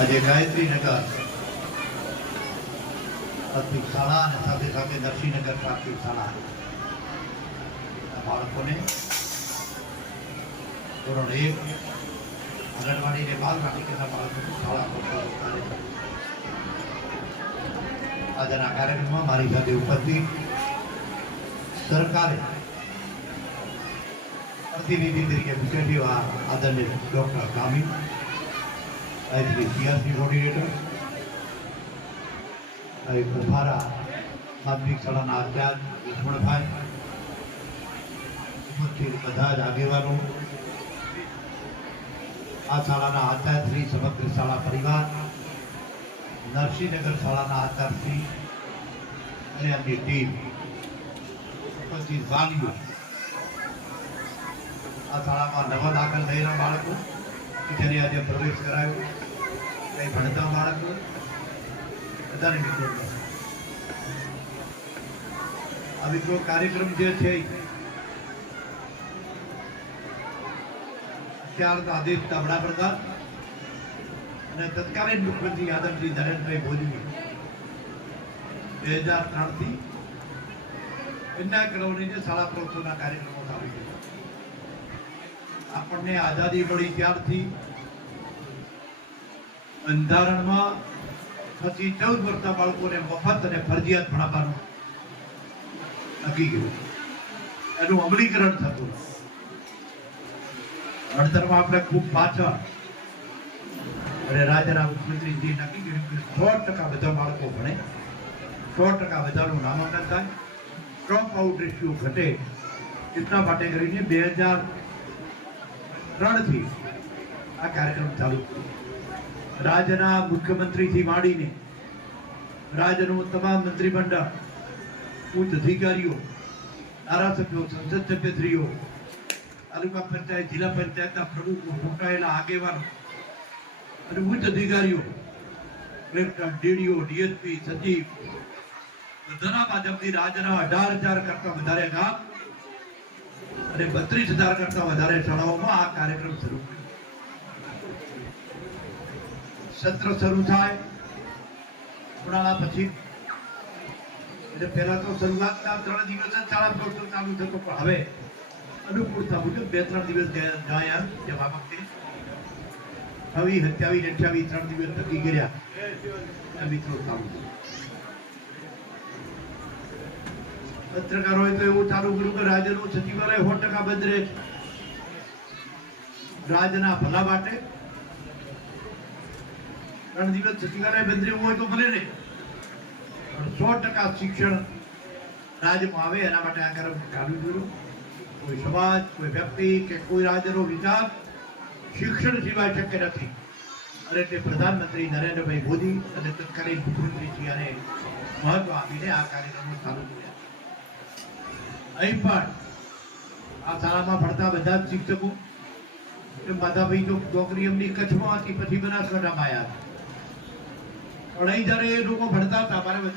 આજે ગાયત્રીનગર પ્રાથમિક શાળા અને સાથે સાથે નરસિંહનગર પ્રાથમિક શાળા બાળકોને ધોરણ એક આંગણવાડી ને બાલ વાટિકાના બાળકોને શાળા પહોંચવાનો કાર્યક્રમ આજના કાર્યક્રમમાં મારી સાથે ઉપસ્થિત સરકારે પ્રતિનિધિ તરીકે મુખ્યત્વે આ આદરણીય ડૉક્ટર કામી શ્રી સીઆરસી કોર્ડિનેટર અહીં કુંભારા પ્રાથમિક શાળાના આચાર્ય, લક્ષ્મણભાઈ, ઉપસ્થિત બધા જ આગેવાનો, આ શાળાના આચાર્ય શ્રી સમગ્ર શાળા પરિવાર, નરસિંહનગર શાળાના આચાર્ય શ્રી અને એમની ટીમ, ઉપસ્થિત વાલીઓ. આ શાળામાં નવા દાખલ થયેલા બાળકો જેને આજે પ્રવેશ કરાયો. કંઈ ભણતા બાળકો બધાને મિત્રો આ મિત્રો કાર્યક્રમ જે અને તત્કાલીન મુખ્યમંત્રી નરેન્દ્રભાઈ મોદી બે હજાર ત્રણથી એમના કરોડીને શાળા પ્રવૃત્તિઓના કાર્યક્રમો ચાલુ છે. આપણને આઝાદી મળી ત્યારથી બંધારણમાં પછી ચૌદ વર્ષના બાળકોને મફત અને ફરજિયાત ભણાવવાનું નક્કી કર્યું એનું અમલીકરણ થતું. ભણતરમાં આપણે ખૂબ પાછળ અને રાજ્યના મુખ્યમંત્રીજી નક્કી કર્યું કે સો ટકા બધા બાળકો ભણે, સો ટકા બધાનું નામાંકન થાય. ડ્રોપ આઉટ રેશિયો ઘટે એટલા માટે કરીને બે હજાર ત્રણથી આ કાર્યક્રમ ચાલુ થયો રાજ્યના મુખ્યમંત્રીથી માંડીને રાજ્યનું તમામ મંત્રીમંડળ, ઉચ્ચ અધિકારીઓ, ધારાસભ્યો, સંસદ સભ્યશ્રીઓ, તાલુકા પંચાયત, જિલ્લા પંચાયતના પ્રમુખો ચૂંટાયેલા આગેવાનો અને ઉચ્ચ અધિકારીઓ, કલેક્ટર, ડીડીઓ, ડીએસપી, સચિવ, બધાના માધ્યમથી રાજ્યના અઢાર હજાર કરતા વધારે ગામ અને બત્રીસ હજાર કરતા વધારે શાળાઓમાં આ કાર્યક્રમ શરૂ કર્યો. સત્ર શરૂ થાય. ઉનાળા પછી એટલે પહેલા તો શરૂઆતના ત્રણ દિવસ જ શાળા પ્રવૃત્તિઓ ચાલુ થતો, પણ હવે અનુકૂળતા મુજબ બે ત્રણ દિવસ ગયા જવા વખતે છવ્વીસ સત્યાવીસ, અઠ્યાવીસ ત્રણ દિવસ નક્કી કર્યા. મિત્રો ચાલુ પત્રકારોએ તો એવું ચાલુ કર્યું કે રાજ્યનું સચિવાલય સો ટકા બંધ રહે. રાજના ભલા માટે ત્રણ દિવસ સચિવાલય બંધ હોય તો ભલે નહીં પણ સો ટકા શિક્ષણ રાજ્યમાં આવે, એના માટે આ કાર્ય ચાલુ કર્યું. કોઈ સમાજ, કોઈ વ્યક્તિ કે કોઈ રાજ્યનો વિકાસ શિક્ષણ સિવાય શક્ય નથી. અને તે પ્રધાનમંત્રી નરેન્દ્રભાઈ મોદી અને તત્કાલીન મુખ્યમંત્રીજી અને મહત્વ આપીને આ કાર્યક્રમો ચાલુ કર્યા. અહીં પણ આ શાળામાં ભણતા બધા જ શિક્ષકો માધાભાઈ તો નોકરી એમની કચ્છમાં હતી, પછી બનાસકાંઠામાં આવ્યા હતા. પણ અહીં જ્યારે એ લોકો ભણતા હતા મારે બધા